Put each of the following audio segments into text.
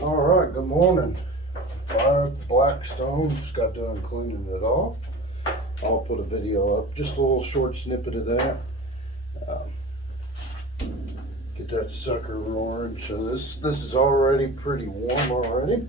All right, good morning. Fire up the Blackstone. Just got done cleaning it off. I'll put a video up, just a little short snippet of that. Get that sucker roaring. So this is already pretty warm already.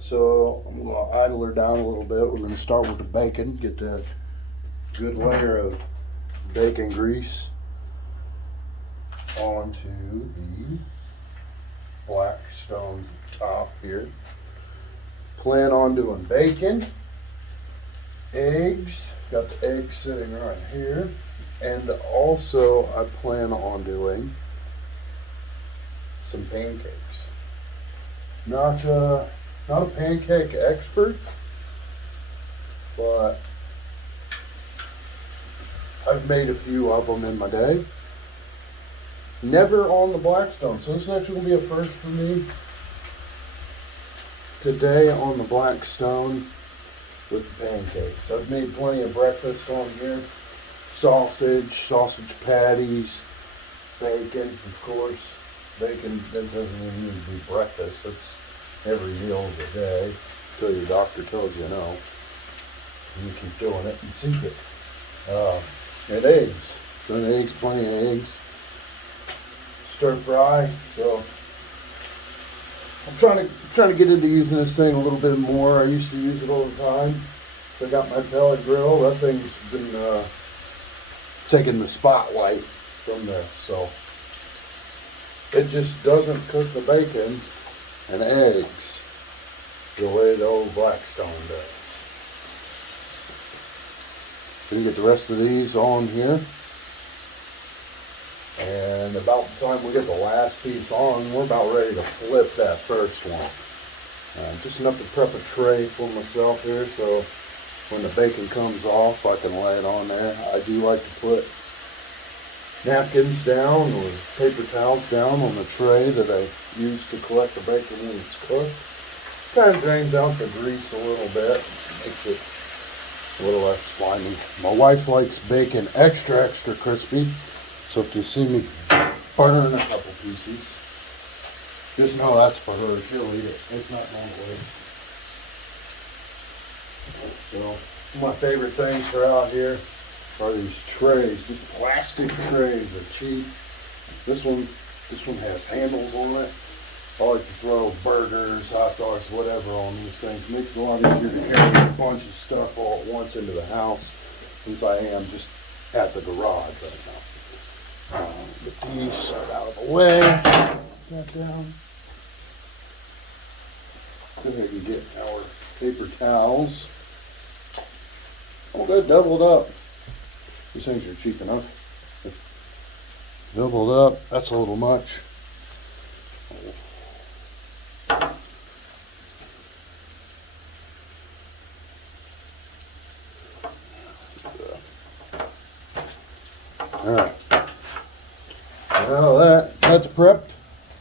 So I'm gonna idle her down a little bit. We're gonna start with the bacon. Get that good layer of bacon grease onto the Blackstone top here. Plan on doing bacon, eggs, got the eggs sitting right here, and also I plan on doing some pancakes. Not a pancake expert, but I've made a few of them in my day. Never on the Blackstone, so this is actually gonna be a first for me today on the Blackstone with pancakes. I've made plenty of breakfast on here. Sausage patties, bacon, of course. Bacon, that doesn't even need to be breakfast. It's every meal of the day until your doctor tells you no. And you keep doing it and sink it. And eggs. Done eggs, plenty of eggs. Stir fry. So I'm trying to get into using this thing a little bit more. I used to use it all the time. So I got my pellet grill. That thing's been taking the spotlight from this. So it just doesn't cook the bacon and eggs the way the old Blackstone does. Gonna get the rest of these on here. And about the time we get the last piece on, we're about ready to flip that first one. Just enough to prep a tray for myself here, so when the bacon comes off, I can lay it on there. I do like to put napkins down or paper towels down on the tray that I use to collect the bacon when it's cooked. Kind of drains out the grease a little bit, makes it a little less slimy. My wife likes bacon extra crispy. So if you see me burn a couple pieces, just know that's for her. She'll eat it. It's not my way. So my favorite things for out here are these trays, just plastic trays. They're cheap. This one has handles on it. I like to throw burgers, hot dogs, whatever on these things. Makes it a lot easier to carry a bunch of stuff all at once into the house, since I am just at the garage right now. Get these out of the way. That down. Go ahead and get our paper towels. Oh, they're doubled up. These things are cheap enough. Doubled up, that's a little much. All right. Now that's prepped,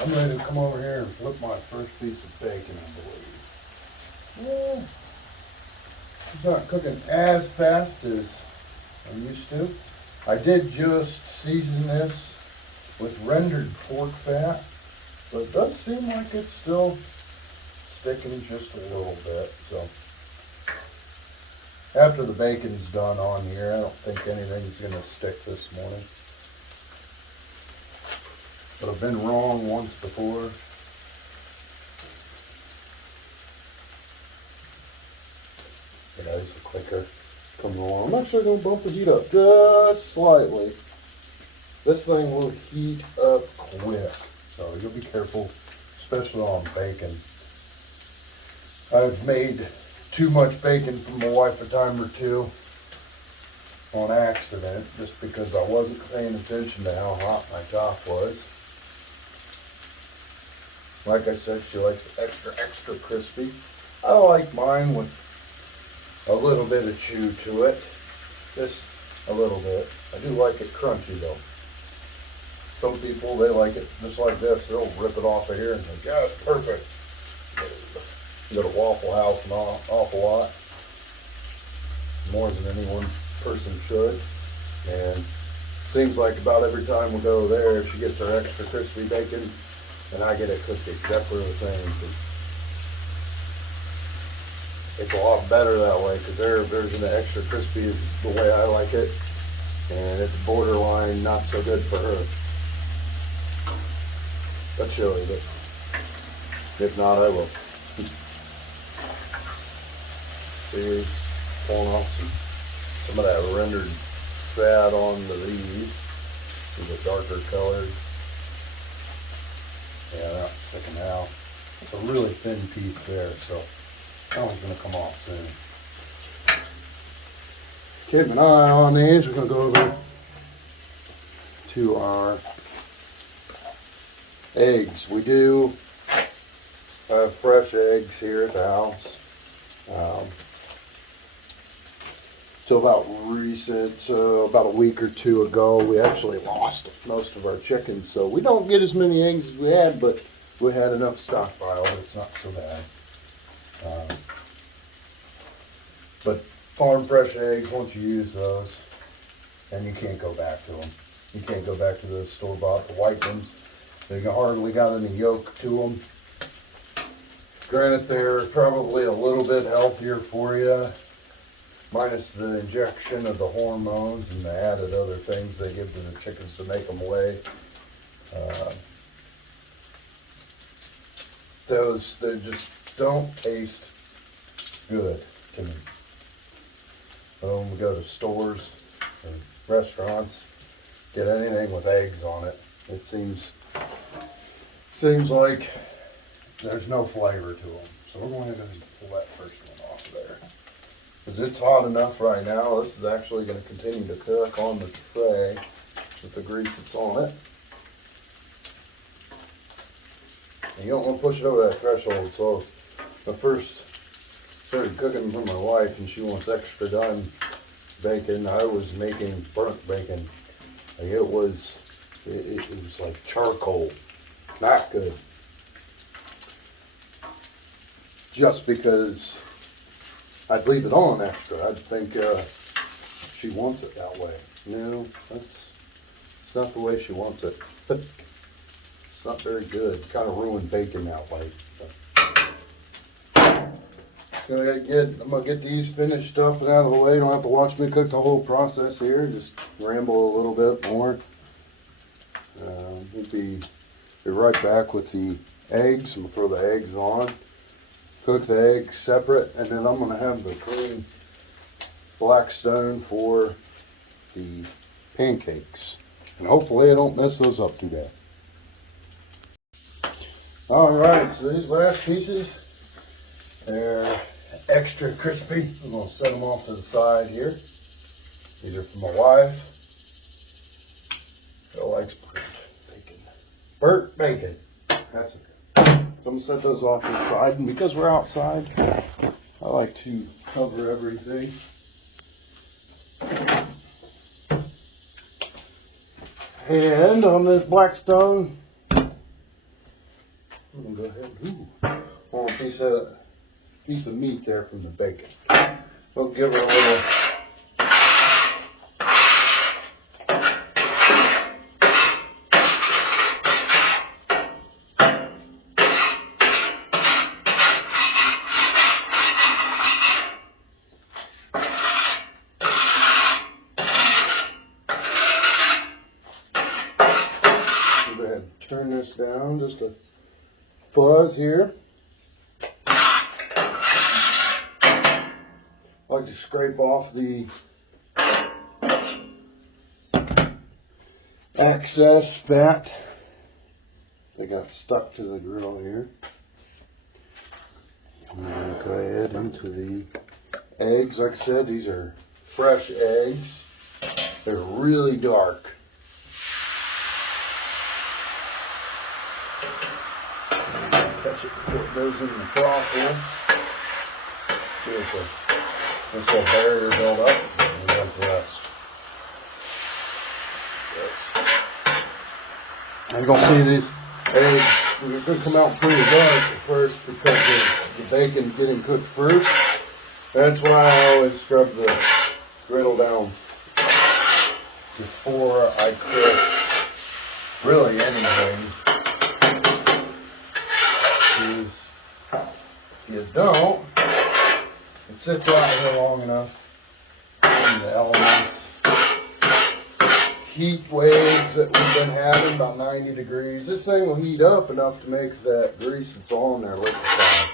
I'm ready to come over here and flip my first piece of bacon, I believe. Yeah. It's not cooking as fast as I'm used to. I did just season this with rendered pork fat, but it does seem like it's still sticking just a little bit. So after the bacon's done on here, I don't think anything's gonna stick this morning. But I've been wrong once before. Yeah, there's the clicker. Come on. I'm actually going to bump the heat up just slightly. This thing will heat up quick, so you'll be careful, especially on bacon. I've made too much bacon for my wife a time or two on accident, just because I wasn't paying attention to how hot my top was. Like I said, she likes it extra crispy. I like mine with a little bit of chew to it. Just a little bit. I do like it crunchy though. Some people, they like it just like this. They'll rip it off of here and think, yeah, it's perfect. Go to Waffle House an awful lot. More than any one person should. And seems like about every time we go there, she gets her extra crispy bacon. and I get it cooked exactly the same. It's a lot better that way because their version of extra crispy is the way I like it, and it's borderline not so good for her. But she'll eat it. If not, I will. See, pulling off some of that rendered fat onto these. See the darker colored. Yeah, they're not sticking out. It's a really thin piece there, so that one's going to come off soon. Keep an eye on these. We're going to go over to our eggs. We do have fresh eggs here at the house. So about a week or two ago, we actually lost most of our chickens. So we don't get as many eggs as we had, but we had enough stockpile. It's not so bad. But farm fresh eggs, once you use those, and you can't go back to them. You can't go back to the store-bought, the white ones. They hardly got any yolk to them. Granted, they're probably a little bit healthier for you, minus the injection of the hormones and the added other things they give to the chickens to make them lay. They just don't taste good to me. When we go to stores or restaurants, get anything with eggs on it, it seems like there's no flavor to them. So we're going to pull that first one off of there. Because it's hot enough right now. This is actually going to continue to cook on the tray with the grease that's on it. And you don't want to push it over that threshold. So I first started cooking for my wife and she wants extra done bacon. I was making burnt bacon. Like it was like charcoal. Not good. Just because I'd leave it on extra. I'd think she wants it that way. No, it's not the way she wants it. It's not very good. Kind of ruined bacon that way. I'm gonna get these finished stuff out of the way. You don't have to watch me cook the whole process here. Just ramble a little bit more. We'll be right back with the eggs. I'm gonna throw the eggs on. Cook the eggs separate, and then I'm going to have the cream Blackstone for the pancakes. And hopefully I don't mess those up too bad. Alright, so these last pieces, they're extra crispy. I'm going to set them off to the side here. These are for my wife. She likes burnt bacon. Burnt bacon. That's okay. So I'm going to set those off to the side, and because we're outside, I like to cover everything. And on this Blackstone, I'm going to go ahead and pull a piece of meat there from the bacon. We'll give her a little turn this down just a fuzz here. I like to scrape off the excess fat that got stuck to the grill here. I'm going to go ahead into the eggs. Like I said, these are fresh eggs. They're really dark. Catch it before it goes in the broth here. See if this little barrier build up, and we dump the rest. You're going to see these eggs, they're going to come out pretty dark at first because of the bacon getting cooked first. That's why I always scrub the griddle down before I cook really anything. you don't, it sits out here long enough, and the elements, heat waves that we've been having, about 90 degrees, this thing will heat up enough to make that grease that's on there liquefy.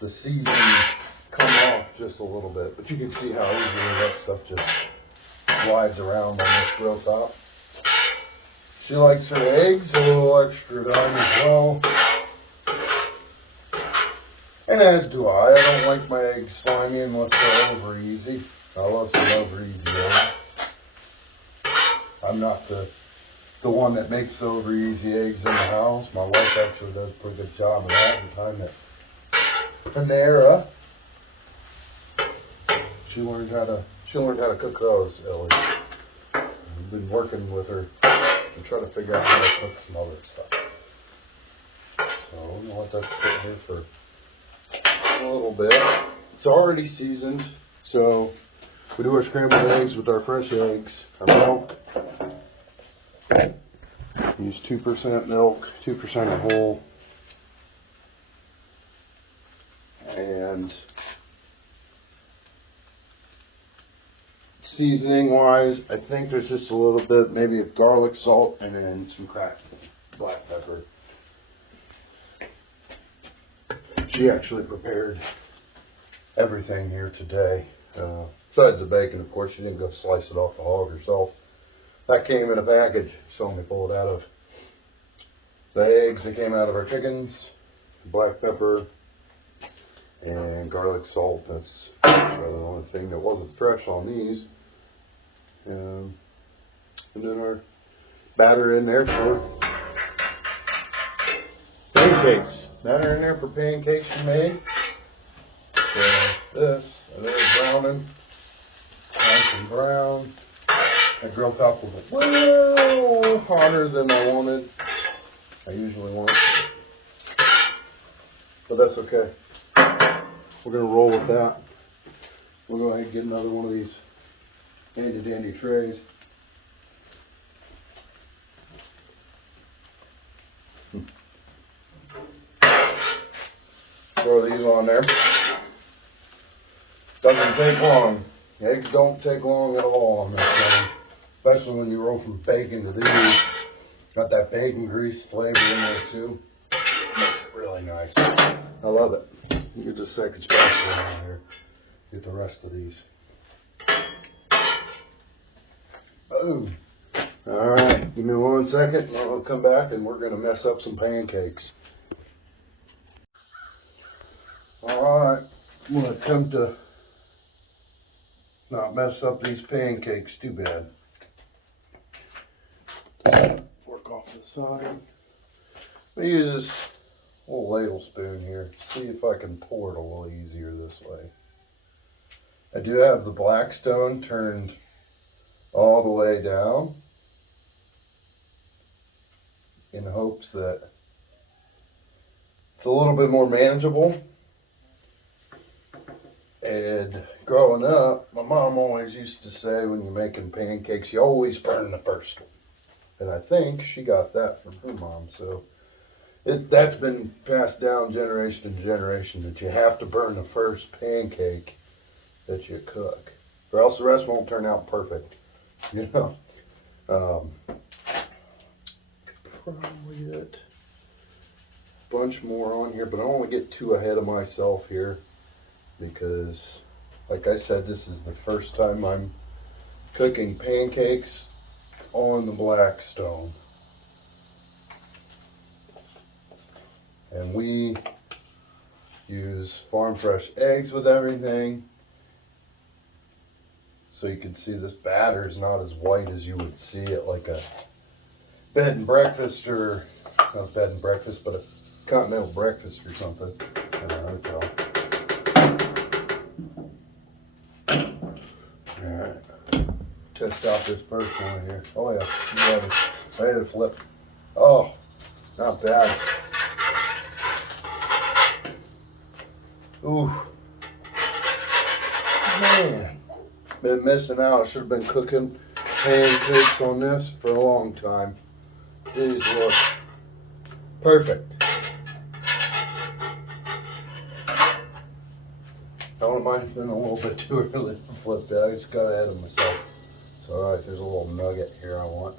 The seasoning come off just a little bit, but you can see how easily that stuff just slides around on this grill top. She likes her eggs a little extra done as well. And as do I. I don't like my eggs slimy unless they're over easy. I love some over easy eggs. I'm not the one that makes the over easy eggs in the house. My wife actually does a pretty good job of that. The time that Panera, she learned how to cook those, Ellie. I've been working with her and trying to figure out how to cook some other stuff. So I'm gonna let that sit here for a little bit. It's already seasoned, so we do our scrambled eggs with our fresh eggs, our milk. Use 2% milk, 2% of whole, and seasoning wise, I think there's just a little bit, maybe of garlic, salt, and then some cracked black pepper. She actually prepared everything here today. Besides the bacon, of course, she didn't go slice it off the hog herself. That came in a package. She only pulled it out of the eggs that came out of our chickens, black pepper, and garlic salt. That's probably the only thing that wasn't fresh on these. And then our batter in there for pancakes. Batter in there for pancakes she made. So this, and then browning, nice and brown. That grill top was a little hotter than I wanted. I usually want, but that's okay. We're gonna roll with that. We'll go ahead and get another one of these handy dandy trays. Throw these on there. Doesn't take long. Eggs don't take long at all on this thing. Especially when you roll from bacon to these. Got that bacon grease flavor in there too. Makes it really nice. I love it. You get the second spatula on here. Get the rest of these. Boom. Alright, give me 1 second and I'll come back and we're going to mess up some pancakes. Alright, I'm going to attempt to not mess up these pancakes too bad. Fork off the side. I'm going to use this little ladle spoon here. See if I can pour it a little easier this way. I do have the Blackstone turned all the way down in hopes that it's a little bit more manageable. And growing up, my mom always used to say when you're making pancakes, you always burn the first one. And I think she got that from her mom. So that's been passed down generation to generation, that you have to burn the first pancake that you cook, or else the rest won't turn out perfect. You know, probably get a bunch more on here, but I don't want to get too ahead of myself here because, like I said, this is the first time I'm cooking pancakes on the Blackstone. And we use farm fresh eggs with everything. So you can see this batter is not as white as you would see at like a bed and breakfast, or not bed and breakfast, but a continental breakfast or something in a hotel. Alright. Test out this first one here. Oh yeah, ready to flip. Oh, not bad. Ooh, man, been missing out. I should have been cooking pancakes on this for a long time. These look perfect. it might have been a little bit too early to flip that. I just got ahead of myself. It's alright, there's a little nugget here I want.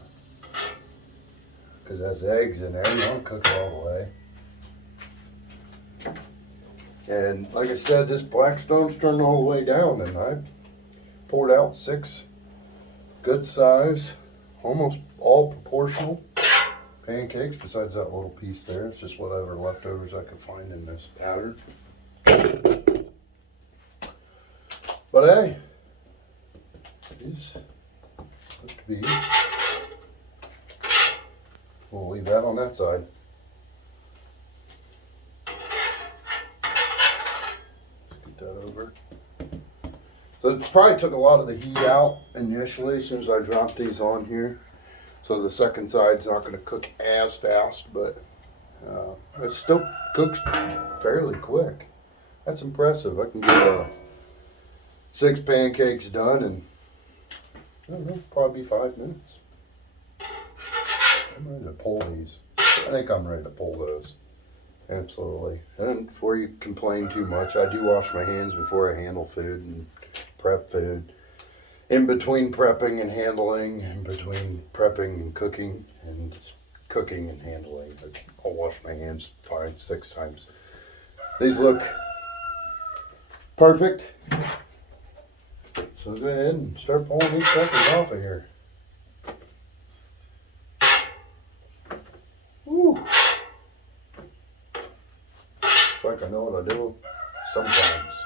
Because it has eggs in there, you don't cook it all the way. And like I said, this Blackstone's turned all the way down, and I poured out 6 good size, almost all proportional pancakes, besides that little piece there. It's just whatever leftovers I could find in this pattern. But hey, these look to be. We'll leave that on that side. Let's get that over. So it probably took a lot of the heat out initially as soon as I dropped these on here. So the second side's not going to cook as fast, but it still cooks fairly quick. That's impressive. I can get 6 pancakes done in, I don't know, probably 5 minutes. I'm ready to pull these. I think I'm ready to pull those. Absolutely. And before you complain too much, I do wash my hands before I handle food and prep food. In between prepping and handling, in between prepping and cooking and handling, I'll wash my hands 5, 6 times. These look perfect. So go ahead and start pulling these suckers off of here. Woo. It's like I know what I do sometimes.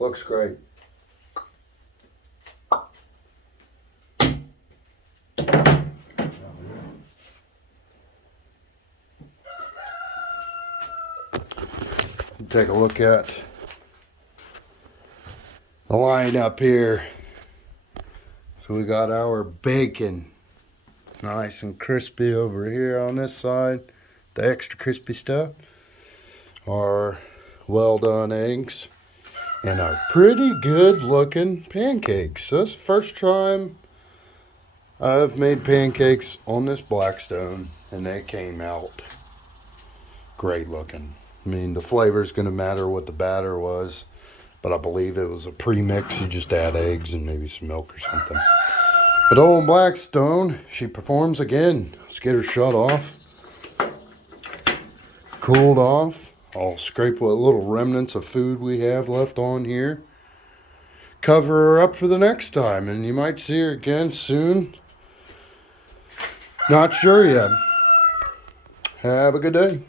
Looks great. Take a look at the line up here. So we got our bacon nice and crispy over here on this side, the extra crispy stuff, our well done eggs, and our pretty good looking pancakes. So that's the first time I've made pancakes on this Blackstone, and they came out great looking. I mean, the flavor is going to matter what the batter was, but I believe it was a pre-mix. You just add eggs and maybe some milk or something. But old Blackstone, she performs again. Let's get her shut off, cooled off. I'll scrape what little remnants of food we have left on here. Cover her up for the next time, and you might see her again soon. Not sure yet. Have a good day.